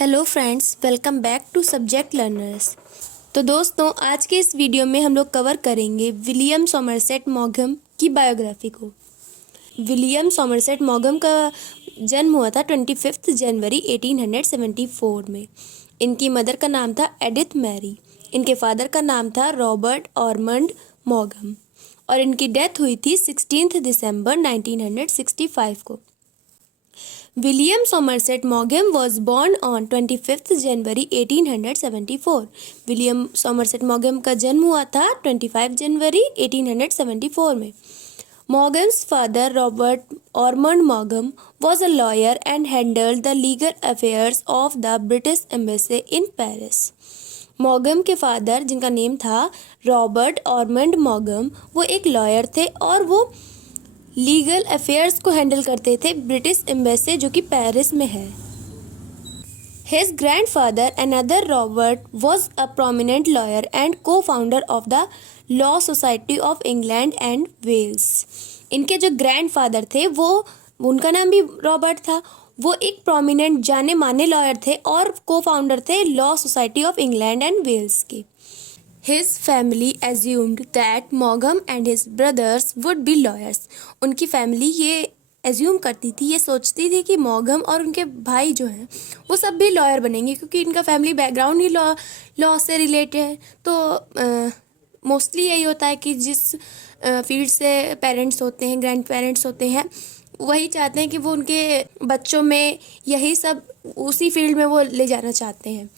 Hello friends, welcome back to subject learners. तो दोस्तों, आज के इस वीडियो में हम लोग कवर करेंगे विलियम सॉमरसेट मॉगम की बायोग्राफी को। विलियम सॉमरसेट मॉगम का जन्म हुआ था 25 जनवरी 1874 में। इनकी मदर का नाम था एडिथ मैरी। इनके फादर का नाम था रॉबर्ट ऑरमंड मॉगम और इनकी डेथ हुई थी 16 दिसंबर 1965 को। William Somerset Maugham was born on 25th January 1874। William Somerset मॉगम का जन्म हुआ था 25 जनवरी 1874 में। Maugham's father, Robert Ormond Maugham, was a lawyer and handled the legal affairs of the British Embassy in Paris। मॉगम के फादर, जिनका नेम था Robert ऑरमंड मॉगम, वो एक लॉयर थे और वो लीगल अफेयर्स को हैंडल करते थे ब्रिटिश एम्बेसी जो कि पेरिस में है। His grandfather another Robert was a prominent lawyer and co founder of the Law Society of England and Wales. इनके जो ग्रैंडफादर थे वो उनका नाम भी रॉबर्ट था। वो एक प्रोमिनेंट जाने माने लॉयर थे और को फाउंडर थे Law Society of England and Wales के। His family assumed that Maugham and his brothers would be lawyers। उनकी फैमिली ये एज्यूम करती थी, ये सोचती थी कि मॉगम और उनके भाई जो हैं वो सब भी लॉयर बनेंगे, क्योंकि इनका फैमिली बैकग्राउंड ही लॉ से रिलेटेड है। तो मोस्टली यही होता है कि जिस फील्ड से पेरेंट्स होते हैं, ग्रैंड पेरेंट्स होते हैं, वही चाहते हैं कि वो उनके बच्चों में यही सब उसी फील्ड में वो ले जाना चाहते हैं।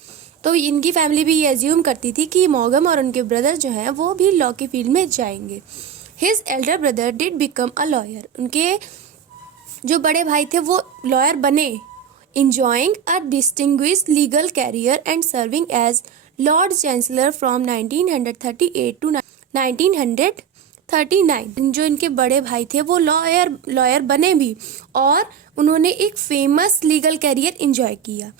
तो इनकी फैमिली भी ये एज्यूम करती थी कि मॉगम और उनके ब्रदर जो हैं वो भी लॉ की फील्ड में जाएंगे। His elder brother did become a lawyer. उनके जो बड़े भाई थे वो लॉयर बने, enjoying a distinguished legal career and serving as Lord Chancellor from 1938 to 1939। जो इनके बड़े भाई थे वो लॉयर बने भी और उन्होंने एक फेमस लीगल कैरियर इंजॉय किया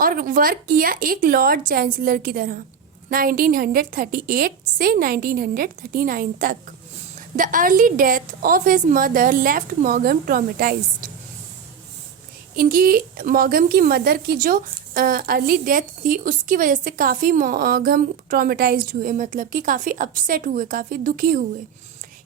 और वर्क किया एक लॉर्ड चांसलर की तरह 1938 से 1939 तक। The early death of his mother left मॉगम ट्रॉमेटाइज्ड। इनकी मॉगम की मदर की जो अर्ली डेथ थी उसकी वजह से काफ़ी मॉगम ट्रॉमेटाइज्ड हुए, मतलब कि काफ़ी अपसेट हुए, काफ़ी दुखी हुए।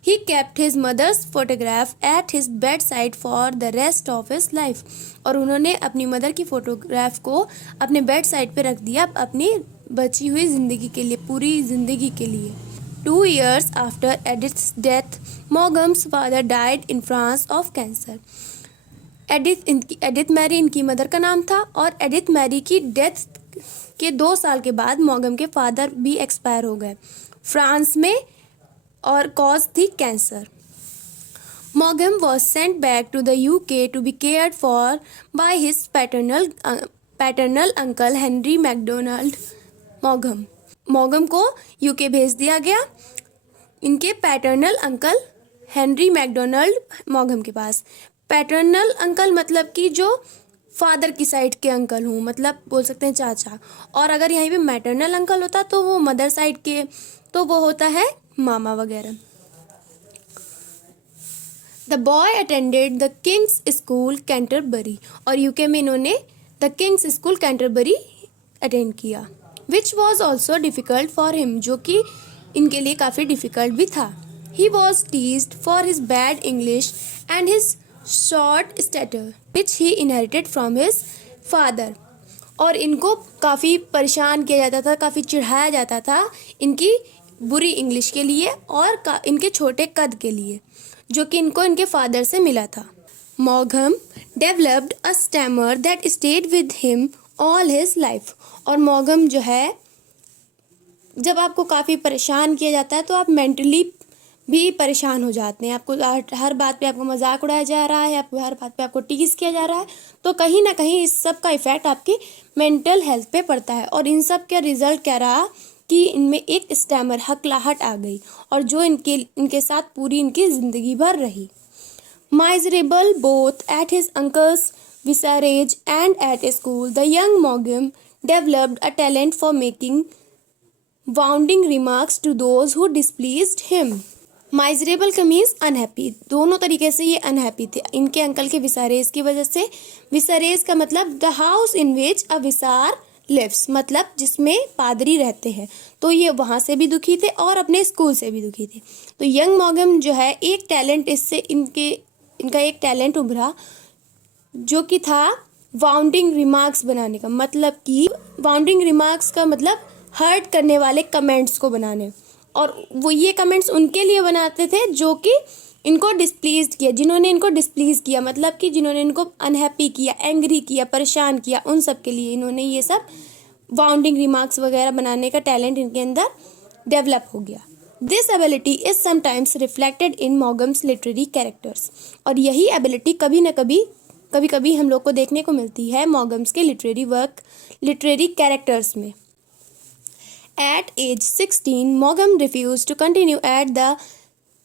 He kept his mother's photograph at his bedside for the rest of his life। और उन्होंने अपनी मदर की फ़ोटोग्राफ को अपने बेड साइड पे रख दिया अपनी बची हुई ज़िंदगी के लिए, पूरी ज़िंदगी के लिए। 2 years after Edith's death, Maugham's father died in France of cancer। Edith Mary इनकी मदर का नाम था और एडिथ मैरी की डेथ के 2 साल के बाद मॉगम के फादर भी एक्सपायर हो गए फ्रांस में और कॉज थी कैंसर। मॉगम was sent back to the UK to be cared for by his paternal uncle Henry Macdonald मॉगम। मॉगम को UK भेज दिया गया इनके पैटर्नल अंकल हेनरी मैकडोनाल्ड मॉगम के पास। पैटर्नल अंकल मतलब कि जो फादर की साइड के अंकल हों, मतलब बोल सकते हैं चाचा। और अगर यहीं पे मैटरनल अंकल होता तो वो मदर साइड के, तो वो होता है मामा वगैरह। The boy attended the King's School Canterbury. और UK में इन्होंने the King's School Canterbury attend किया, which was also difficult for him, जो कि इनके लिए काफ़ी डिफ़िकल्ट भी था। He was teased for his bad English and his short stature which he inherited from his father. और इनको काफ़ी परेशान किया जाता था, काफ़ी चिढ़ाया जाता था इनकी बुरी इंग्लिश के लिए और इनके छोटे कद के लिए, जो कि इनको इनके फादर से मिला था। मॉगम developed a stammer that stayed with him all his life. और मॉगम जो है, जब आपको काफ़ी परेशान किया जाता है तो आप मेंटली भी परेशान हो जाते हैं। आपको हर बात पे आपको मजाक उड़ाया जा रहा है, आपको हर बात पे आपको टीज किया जा रहा है, तो कहीं ना कहीं इस सब का इफेक्ट आपकी मेंटल हेल्थ पे पड़ता है। और इन सब का रिजल्ट क्या रहा कि इनमें एक स्टैमर, हकलाहट आ गई और जो इनके साथ पूरी इनकी ज़िंदगी भर रही। Miserable both at his uncle's vicarage and at school, the young मॉगम developed a talent for making wounding remarks to those who displeased him. Miserable का मीन्स अनहैप्पी, दोनों तरीके से ये अनहैप्पी थे इनके अंकल के विसारेस की वजह से। विसारेस का मतलब द हाउस इन विच अ विसार लिव्स, मतलब जिसमें पादरी रहते हैं। तो ये वहाँ से भी दुखी थे और अपने स्कूल से भी दुखी थे। तो यंग मॉगम जो है एक टैलेंट इससे इनका एक टैलेंट उभरा जो कि था वाउंडिंग रिमार्क्स बनाने का। मतलब कि वाउंडिंग रिमार्क्स का मतलब हर्ट करने वाले कमेंट्स को बनाने, और वो ये कमेंट्स उनके लिए बनाते थे जो कि इनको डिस्प्लीज किया, जिन्होंने इनको डिस्प्लीज किया, मतलब कि जिन्होंने इनको अनहैप्पी किया, एंग्री किया, परेशान किया, उन सब के लिए इन्होंने ये सब वाउंडिंग रिमार्क्स वगैरह बनाने का टैलेंट इनके अंदर डेवलप हो गया। This ability is sometimes reflected in Maugham's literary characters, और यही एबिलिटी कभी कभी हम लोग को देखने को मिलती है मॉगम्स के लिटरेरी कैरेक्टर्स में। At age 16, मॉगम refused to continue at the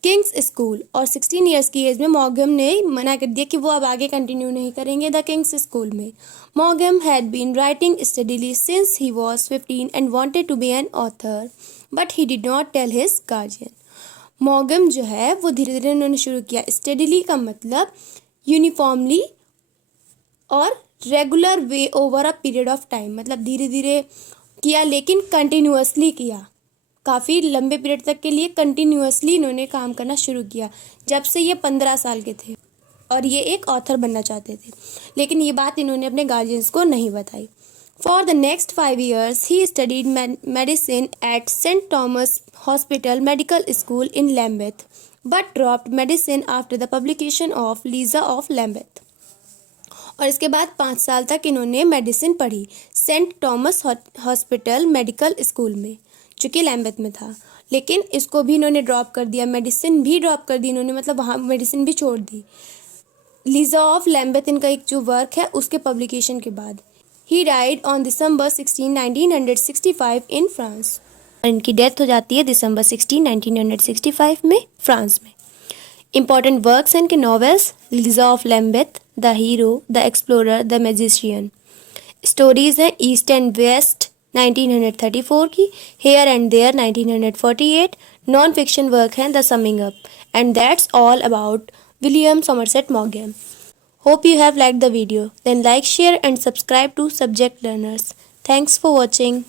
Kings school, और 16 ईयर्स की एज में मॉगम ने मना कर दिया कि वो अब आगे कंटिन्यू नहीं करेंगे द किंग्स स्कूल में। मॉगम had been writing steadily since he was 15 and wanted to be an author but he did not tell his guardian. मॉगम जो है वो धीरे धीरे उन्होंने शुरू किया। स्टडीली का मतलब यूनिफॉर्मली और regular way over a period of time, मतलब धीरे धीरे किया लेकिन कंटिन्यूअसली किया। काफ़ी लंबे पीरियड तक के लिए कंटिन्यूअसली इन्होंने काम करना शुरू किया जब से ये 15 साल के थे, और ये एक ऑथर बनना चाहते थे, लेकिन ये बात इन्होंने अपने गार्जियंस को नहीं बताई। For the next 5 years he studied medicine at Saint Thomas Hospital Medical School in Lambeth but dropped medicine after the publication of Liza of Lambeth. और इसके बाद 5 साल तक इन्होंने मेडिसिन पढ़ी Saint Thomas Hospital Medical School में, जो कि लैम्बेथ में था, लेकिन इसको भी इन्होंने ड्रॉप कर दिया, मेडिसिन भी ड्रॉप कर दी इन्होंने, मतलब वहाँ मेडिसिन भी छोड़ दी। लीजा ऑफ लैम्बेथ इनका एक जो वर्क है उसके पब्लिकेशन के बाद। He died on December 16, 1965 in France, और इनकी डेथ हो जाती है दिसंबर 16, 1965 में फ्रांस में। Important works हैं इनके novels Liza of Lambeth, the Hero, the Explorer, the Magician. Stories हैं ईस्ट एंड वेस्ट 1934 की, here and there 1948। Non fiction work हैं the Summing Up, and that's all about William Somerset मॉगम। Hope you have liked the video. Then like, share and subscribe to Subject Learners. Thanks for watching.